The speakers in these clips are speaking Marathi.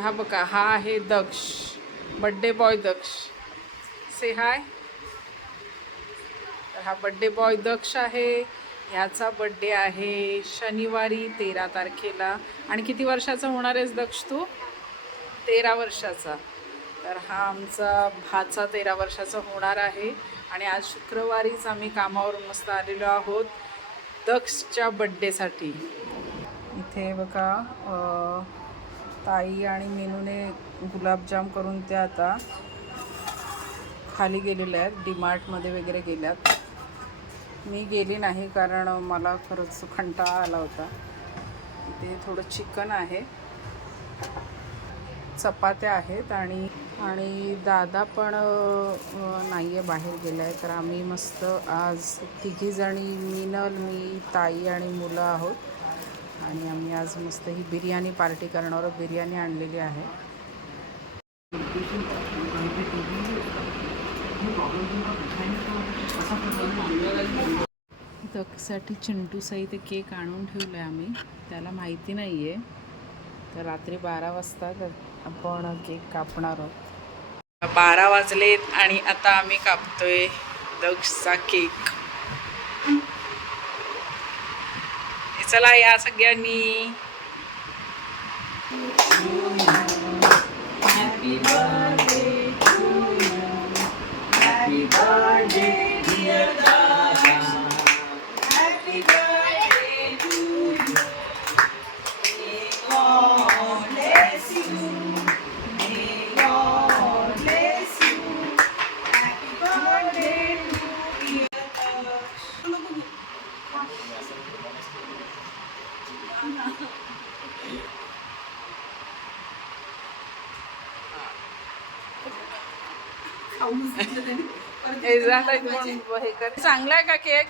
हा बघा, हा आहे दक्ष, बड्डे बॉय दक्ष. से हाय. तर हा बड्डे बॉय दक्ष आहे. ह्याचा बड्डे आहे शनिवारी 13 तारखेला. आणि किती वर्षाचा होणार आहेस दक्ष तू? 13 वर्षाचा. तर हा आमचा भाचा 13 वर्षाचा होणार आहे. आणि आज शुक्रवारीच आम्ही कामावरून मस्त आलेलो आहोत दक्षच्या बड्डेसाठी. इथे बघा, ताई आणि मेनूने गुलाबजाम करून त्या आता खाली गेलेल्या आहेत, डीमार्टमध्ये वगैरे गेल्यात. मी गेली नाही कारण मला खरंच कंटाळा आला होता. इथे थोडं चिकन आहे, चपात्या आहेत आणि दादा पण नाही आहे, बाहेर गेला आहे. तर आम्ही मस्त आज तिघीजणी, मिनल, मी, ताई आणि मुलं आहोत. आणि आम्ही आज मस्त ही बिर्याणी पार्टी करणार आहोत. बिर्याणी आणलेली आहे. दक्षसाठी चिंटू सहित केक आणून ठेवला आहे आम्ही. त्याला माहिती नाही आहे. तर रात्री 12 वाजता आपण केक कापणार आहोत. 12 वाजलेत आणि आता आम्ही कापतोय दक्षचा केक. चला या सगळ्यांनी. Happy birthday to you, happy birthday dear दादा, happy birthday to you, may God bless you, may God bless you, happy birthday to dear Daksh. चांगला आहे का केक?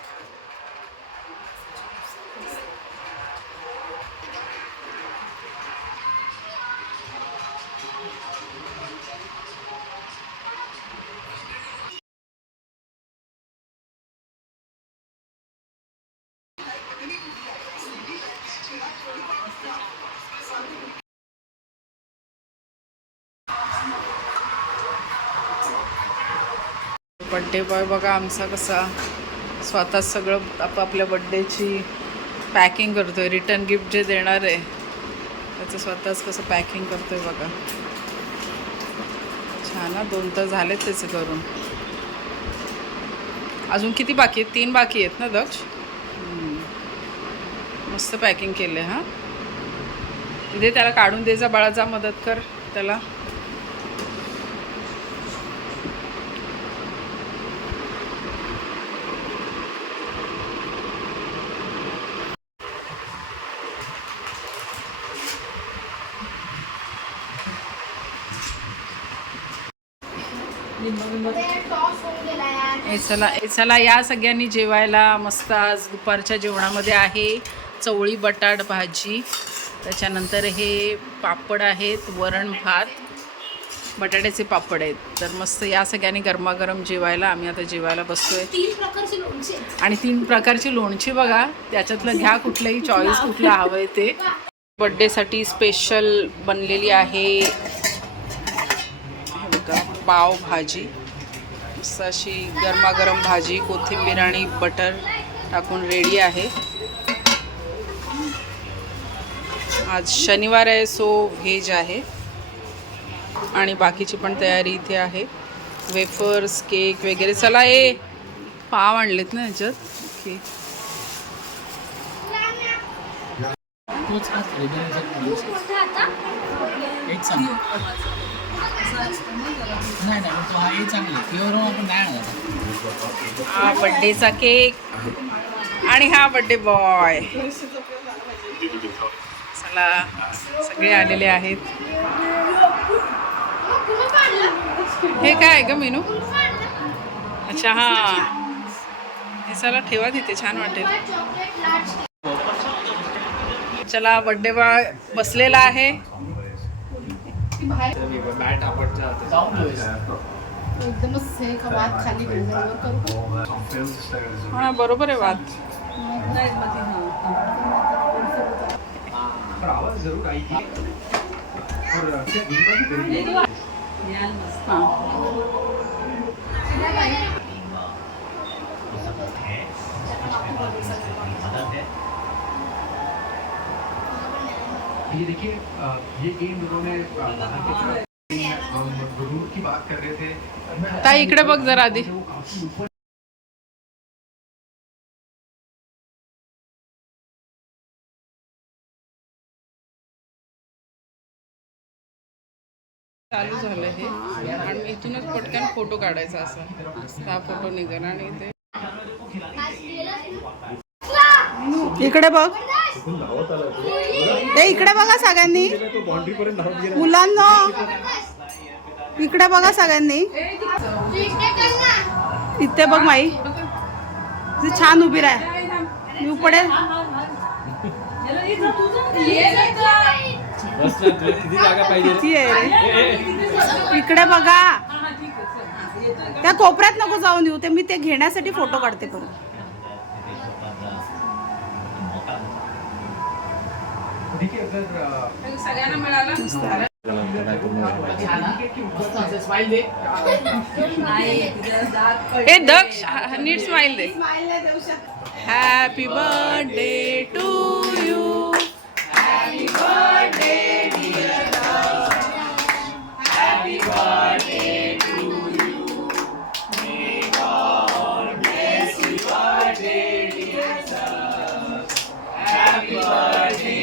बड्डे बॉय बघा आमचा कसा स्वतः सगळं आपापल्या बड्डेची पॅकिंग करतोय. रिटर्न गिफ्ट जे देणार आहे त्याचं स्वतःच कसं पॅकिंग करतोय बघा. छान ना. 2 तर झालेत त्याचे करून. अजून किती बाकी आहेत? 3 बाकी आहेत ना दक्ष? मस्त पॅकिंग केलं. हां, इथे त्याला काढून द्यायचा, बाळाचा मदत कर त्याला. चला या सगळ्यांनी जेवायला. मस्त आज दुपारच्या जेवणामध्ये आहे चवळी बटाट भाजी, त्याच्यानंतर हे पापड आहेत, वरण भात, बटाट्याचे पापड आहेत. तर मस्त या सगळ्यांनी गरमागरम जेवायला. आम्ही आता जेवायला बसतोय. 3 प्रकारचे लोणचे आणि 3 प्रकारची लोणची बघा. त्याच्यातलं घ्या कुठलंही, चॉईस कुठलं हवं आहे ते. बड्डेसाठी स्पेशल बनलेली आहे पाव भाजी. मस्त अशी गरमागरम भाजी, कोथिंबीर आणि बटर टाकून रेडी आहे. आज शनिवार आहे सो व्हेज आहे. आणि बाकीची पण तयारी इथे आहे. वेफर्स, केक वगैरे. चला ये, पाव आणलेत ना ह्याच्यात. ओके. हा बड्डेचा केक आणि हा बड्डे बॉय. चला सगळे आलेले आहेत. हे काय आहे ग मेनू? अच्छा हां, हे चला ठेवा तिथे, छान वाटेल. चला बड्डे बॉय बसलेला आहे. हां बरोबर आहे वाद. ये देखिए, ये गेम उन्होंने गुरूर की बात कर रहे थे। ताई इकडे बघ जरा आधी. चालू झालं हे आणि इथूनच पटकन फोटो काढायचा असा. हा फोटो निघाला आणि ते इकडे बघ. ते इकडे बघा सगळ्यांनी, मुलांना इकडे बघा सगळ्यांनी. इथे बघ माई, छान उभी राह. मी पडेल. इकडे बघा, त्या कोपऱ्यात नको जाऊन येऊ. ते मी ते घेण्यासाठी फोटो काढते परत. सगळ्यांना मिळाला. ए दक्ष, नीट स्माइल दे. Happy birthday to you. Happy birthday dear Daksh. Happy birthday to you. May God bless you birthday dear Daksh. Happy birthday.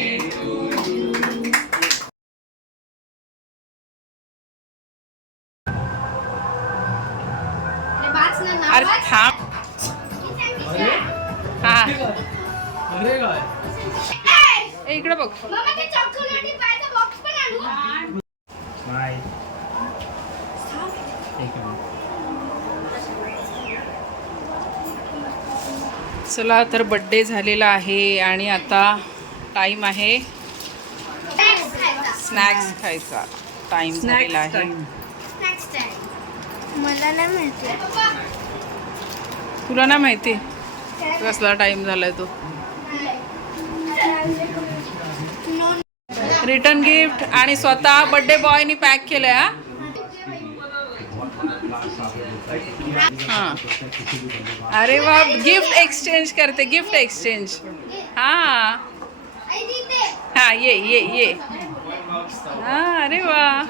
अरे थांब. हा इकडे बघ. चला तर बड्डे झालेला आहे आणि आता टाइम आहे स्नॅक्स खायचा. टाइम झालेला आहे. मला नाही माहिती. तुला नाही माहिती कसला टाइम झालाय तो. रिटर्न गिफ्ट आणि स्वतः बर्थडे बॉयनी पॅक केलंय. हा अरे वा, गिफ्ट एक्सचेंज करते. Gift exchange. हा हा ये ये ये. हा अरे वा.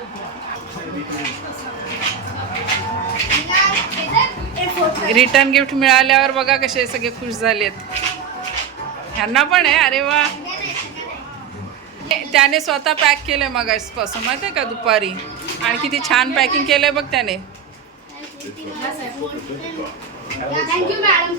रिटर्न गिफ्ट मिळाल्यावर बघा कसे सगळे खुश झालेत. ह्यांना पण आहे. अरे वा. त्याने स्वतः पॅक केलंय मगासपासून, माहिती आहे का, दुपारी. आणि किती छान पॅकिंग केलंय बघ त्याने. Thank you madam.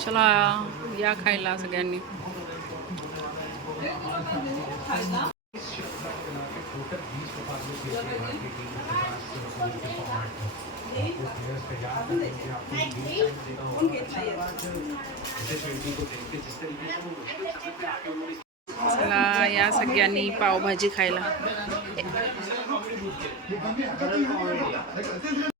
चला या खायला सगळ्यांनी. चला या सगळ्यांनी पावभाजी खायला.